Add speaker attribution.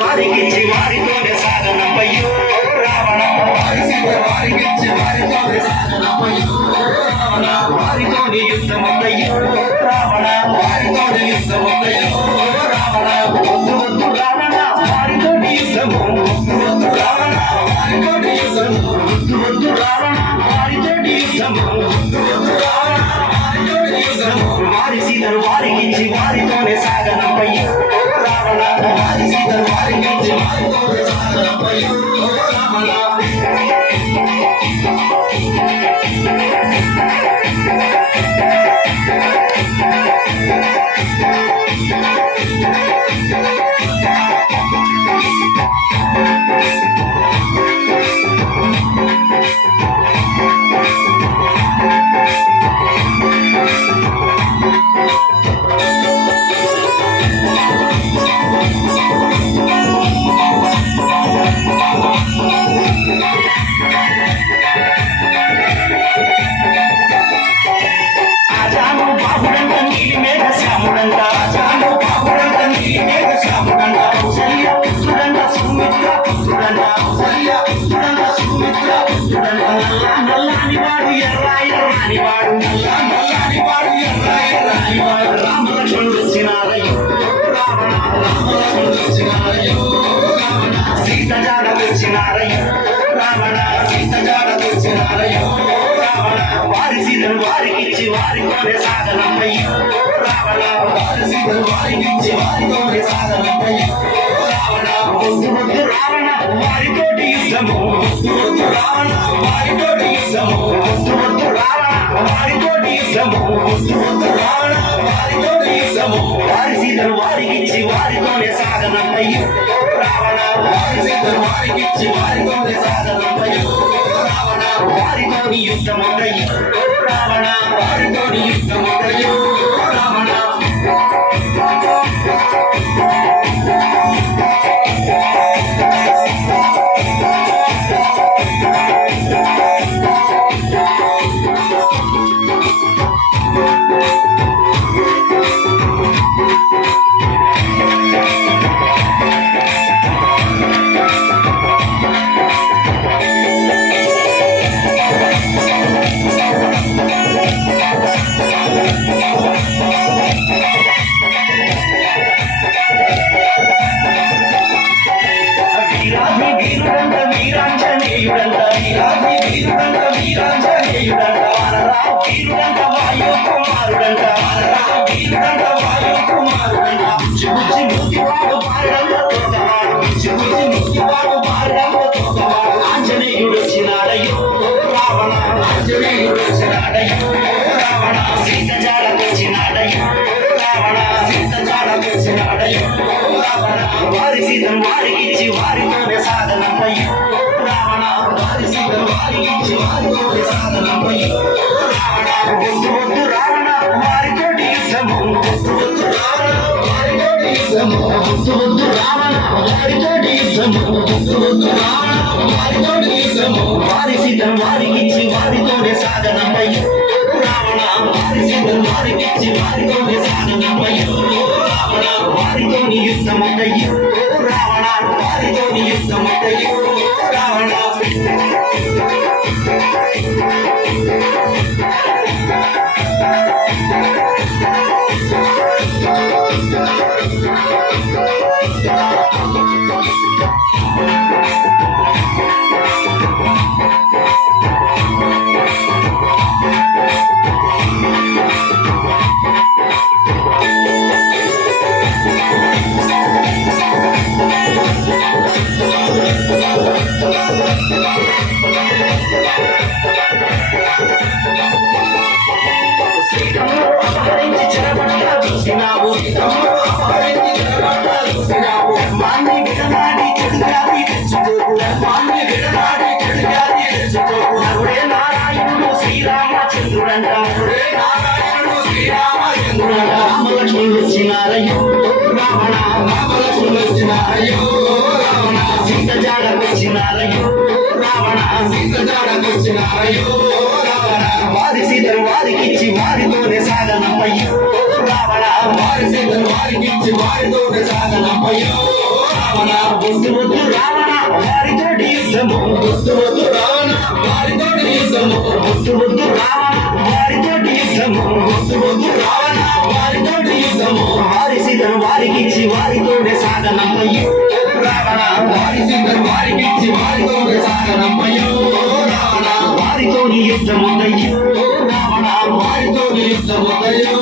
Speaker 1: వారికిచ్చి వారితోనే సాగనమ్మయ్యో రావణ వారి సీతలు వారికిచ్చి వారితోనే సాగనమ్మయ్యో రావణ వారితోని యుద్ధమయ్యో రావణ వారితోని యుద్ధమయ్యో రావణ వద్దు వద్దు రావణ యుద్ధము వద్దు వద్దు రావణ యుద్ధము వద్దు వద్దు రావణ యుద్ధము వారి సీతలు వారికిచ్చి వారితోనే సాగనమ్మయ్యో రావణ వారి సీతలు వారికిచ్చి వారితోనే సాగనమ్మయ్యో నల్లాని ఎర్రాయి ఎర్ర ఎర్రాని ఎర్రాయి నల్ల రామలక్ష్మణుడు వచ్చినారయ్యో రావణ రామలక్ష్మణుడు వచ్చినారయ్యో రావణ సీత జాడ వచ్చినారయ్యో రావణ సీత జాడ వచ్చినారయ్యో రావణ వారి సీతను వారికిచ్చి వారితోనే సాగనమ్మయ్యో రావణ వారి సీతను వారికిచ్చి వారితోనే సాగనమ్మయ్యో రావణ రావణ వారితోటి యుద్ధము రావణ వారితోటి యుద్ధము వద్దు రావణ వారితోటి యుద్ధము వద్దు రావణ వారితోటి యుద్ధము వారి సీతలు వారికిచ్చి వారితోనే రావణ వారి వారికిచ్చి వారితోనే రావణ వారితోని రావణ వారితోని வீராதி வீருடந்த வீராஞ்சனேயுடந்த வீராதி வீருடந்த వీరుడంట వాయు కుమారుడంట వీరుడంట వాయు కుమారుడంట బుజ్జి బుజ్జి బుజ్జి బుజ్జి ఆంజనేయుడు రావణ ఆంజనేయుడు రావణ సీత జాడకు వచ్చినాడయ్యో రావణ సీత వారి సీతం వారికిచ్చి వారితోనే సాధనమయ్యో రావణ వారి సీతం వారికిచ్చి వారితోనే సాధనమయ్యో రావణ వద్దు వద్దు రావణ వారితోటి యుద్ధము. వద్దు వద్దు రావణ వారితోటి యుద్ధము. వద్దు వద్దు రావణ వారితోటి యుద్ధము. వద్దు వద్దు రావణ వారితోటి యుద్ధము. వారి సీతం వారికిచ్చి వారితోనే సాధనమయ్యో వారి సీతం వారికిచ్చి వారితోనే సాధనమయ్యో రావణ వారితోని యుద్ధముండయ్యో రావణ నారాయణుడు శ్రీరామచంద్రుడంట రామలక్ష్మణులు వచ్చినారయ్యో రావణ రామలక్ష్మణులు వచ్చినారయ్యో రావణ సీత జాడకు వచ్చినారయ్యో రావణ సీత జాడకు వచ్చినారయ్యో రావణ వారి సీతను వారికిచ్చి వారితోనే సాగనమ్మయ్యో రావణ వారి సీతను వారికిచ్చి వారితోనే సాగనమ్మయ్యో రావణ వద్దు రావణ వారితోటి యుద్ధము వద్దు రావణ వారితోటి యుద్ధము వద్దు రావణ వారితోటి యుద్ధము వద్దు రావణ వారితోటి యుద్ధము వారి సీతను వారికిచ్చి వారితోనే సాగనమ్మయ్యో రావణ వారి సీతను వారికిచ్చి వారితోనే సాగనమ్మయ్యో రావణ వారితోని యుద్ధముందయ్యో. రావణ వారితోని యుద్ధముందయ్యో.